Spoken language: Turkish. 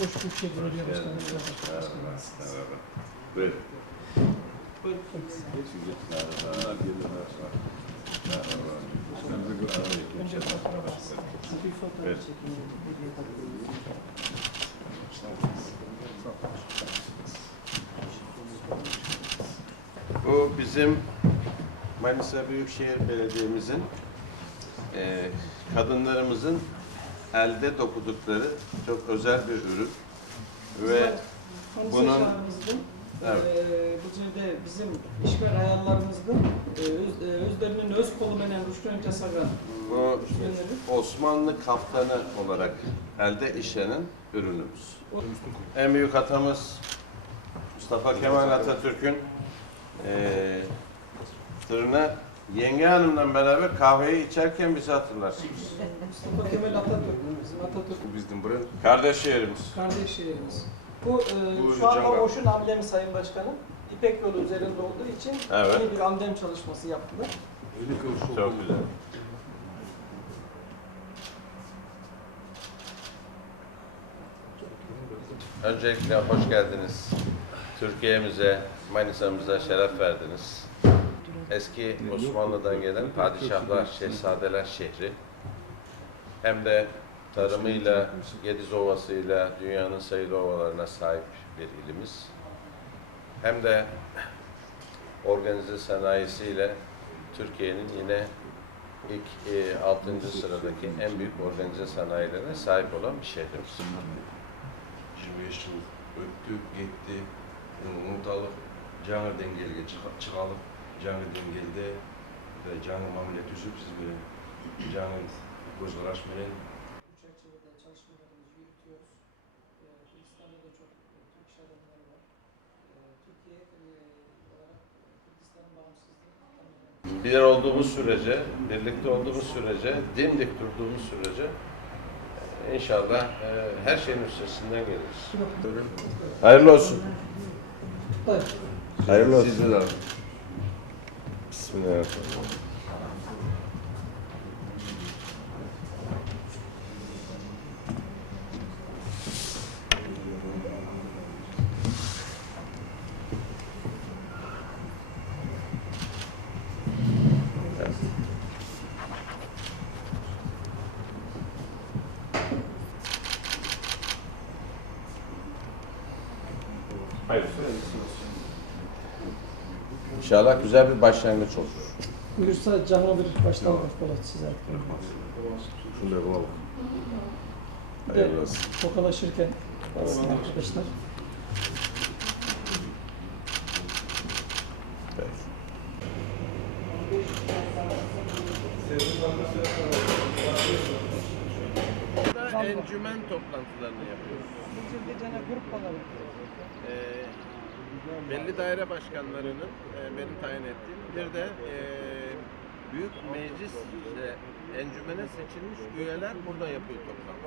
Boş Büyükşehir Belediye Başkanı. Merhaba. Merhaba. Buyurun. Buyurun. Merhaba. Merhaba. Önce fotoğraf alsın. Bir fotoğraf Evet. çekin. Bu bizim Manisa Büyükşehir Belediye'mizin eee kadınlarımızın elde dokudukları çok özel bir ürün ve Bunun Bunun- Evet. evet. bu de bizim işgal hayallerimizdi. Ee, öz, e, özlerinin öz kolu menen Rüştü Casagan. bu. Osmanlı kaftanı olarak elde işlenen ürünümüz. En büyük atamız Mustafa Kemal Atatürk'ün eee tırına yenge hanımla beraber kahveyi içerken bizi hatırlarsınız. Mustafa Kemal Atatürk. Bizim Atatürk Bu bizim buranın Kardeş şehrimiz. kardeş şehrimiz. Bu, e, Bu şu anda Canga. Oşun amblemi Sayın Başkanım. İpek yolu üzerinde olduğu için Evet. yeni bir amblem çalışması yaptılar. Çok güzel. Öncelikle hoş geldiniz. Türkiye'mize, Manisa'mıza şeref verdiniz. Eski Osmanlı'dan gelen padişahlar, şehzadeler şehri. Hem de tarımıyla, Gediz Ovası'yla dünyanın sayılı ovalarına sahip bir ilimiz. Hem de organize sanayisiyle Türkiye'nin yine ilk e, 6. sıradaki en büyük organize sanayilerine sahip olan bir şehrimiz. 25 yıl öttü, gitti. Unutalım. Canı dengelge çık- çıkalım. Canı dengelde ve canı mamule düşüp siz böyle canı göz uğraşmayın. Bu çerçevede çalışmalarımızı yürütüyoruz. Kürdistan'da da çok e, Türk iş adamları var. Ee, Türkiye e, olarak e, Kürdistan'ın bağımsızlığını tamamen Bir olduğumuz sürece, birlikte olduğumuz sürece, dimdik durduğumuz sürece e, inşallah e, her şeyin üstesinden geliriz. Hayırlı olsun. Hayırlı olsun. Siz de alın. to that. Hayır. İnşallah güzel bir başlangıç olur. Buyursa canlı bir başlangıç Polat size. Şunu da bulalım. Hayırlı olsun. tokalaşırken baksın arkadaşlar. Encümen toplantılarını yapıyoruz. Ee, belli daire başkanlarının e, benim tayin ettiğim bir de e, büyük meclis e, encümene seçilmiş üyeler burada yapıyor toplantı.